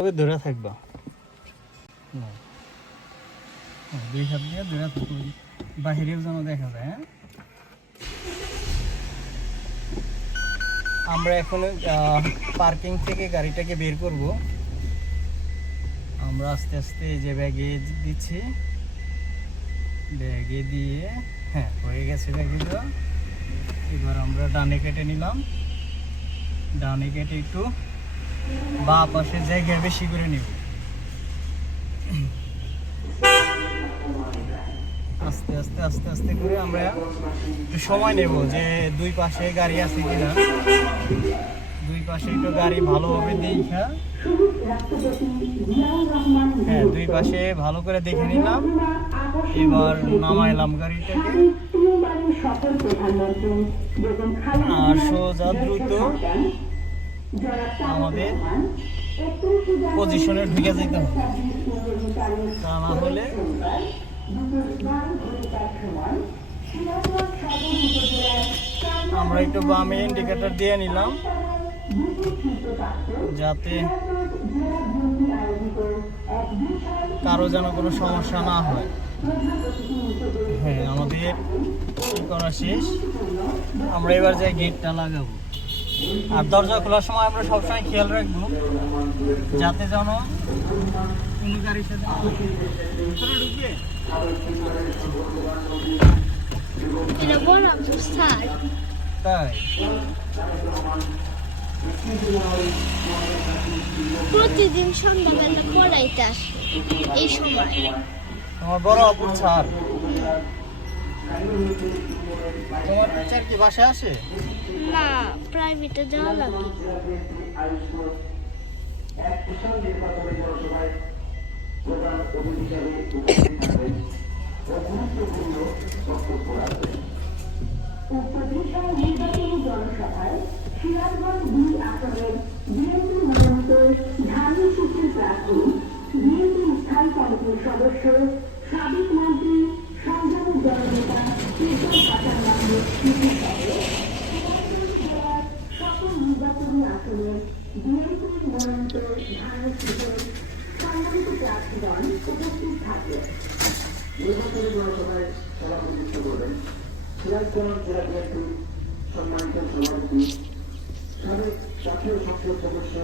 তবে ধরে থাকবা, দুই হাত দিয়ে ধরে থাকবো, বাহিরেও যেন দেখা যায়। হ্যাঁ, আমরা এখন পার্কিং থেকে গাড়িটাকে বের করব। আমরা আস্তে আস্তে এই যে ব্যাগে দিচ্ছি, ব্যাগে দিয়ে হ্যাঁ হয়ে গেছে ব্যাগে দেওয়া। এবার আমরা ডানে কেটে নিলাম, ডানে কেটে একটু বাঁ পাশের জায়গায় বেশি করে নিব। আস্তে আস্তে আস্তে আস্তে করে আমরা একটু সময় নেব যে দুই পাশে গাড়ি আছে কিনা, দুই পাশে একটু গাড়ি ভালোভাবে দেখা, হ্যাঁ দুই পাশে ভালো করে দেখে নিলাম। এবার নামাইলাম গাড়িটাকে, আর সোজা দ্রুত আমাদের পজিশনে ঢুকে যেতে হবে, তা না হলে আমরা একটু বামে ইন্ডিকেটর দিয়ে নিলাম যাতে কারো যেন কোনো সমস্যা না হয়। হ্যাঁ, আমাদের কি করা শেষ, আমরা এবার যাই গেটটা লাগাবো। আর দরজা খোলার সময় আমরা সবসময় খেয়াল রাখবো যাতে যেন কোনো গাড়ির সাথে ঢুকবে। তাই প্রতিদিন সন্ধ্যাবেলা পড়াইতে আসে এই সময়। তোমার বড় অপুর ছাড়, তোমার টিচার কি বাসায় আসে? না, প্রাইভেটে যাওয়া লাগে। জনসভায় সিরাজগঞ্জ ২ আসনের বিএনপি মনোনীত ধানের শীষের প্রার্থী বিএনপি স্থায়ী কমিটির সদস্য সাবেক মন্ত্রী সংগ্রামী জননেতা ইসলাম হাসান মাহমুদ সকল নির্বাচনী আসনের বিএনপির মনোনীত ধানের শীষের সম্মানিত প্রার্থীগণ উপস্থিত থাকবে। নির্বাচনী জনসভায় সভাপতিত্ব করবেন সিরাজগঞ্জ জেলা বিএনপির সম্মানিত সভাপতি সাবেক জাতীয় সংসদ সদস্য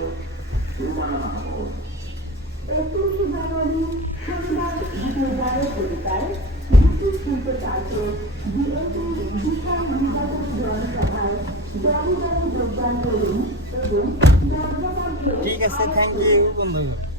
রুমানা মাহমুদ। 31 জানুয়ারি শনিবার বিকেল 12টায় ব্রিটিশ শিল্প চার্চে বিএনপির বিশাল নির্বাচনী জনসভায় জনগণে যোগদান করুন এবং ঠিক আছে, থ্যাংক ইউ বন্ধু।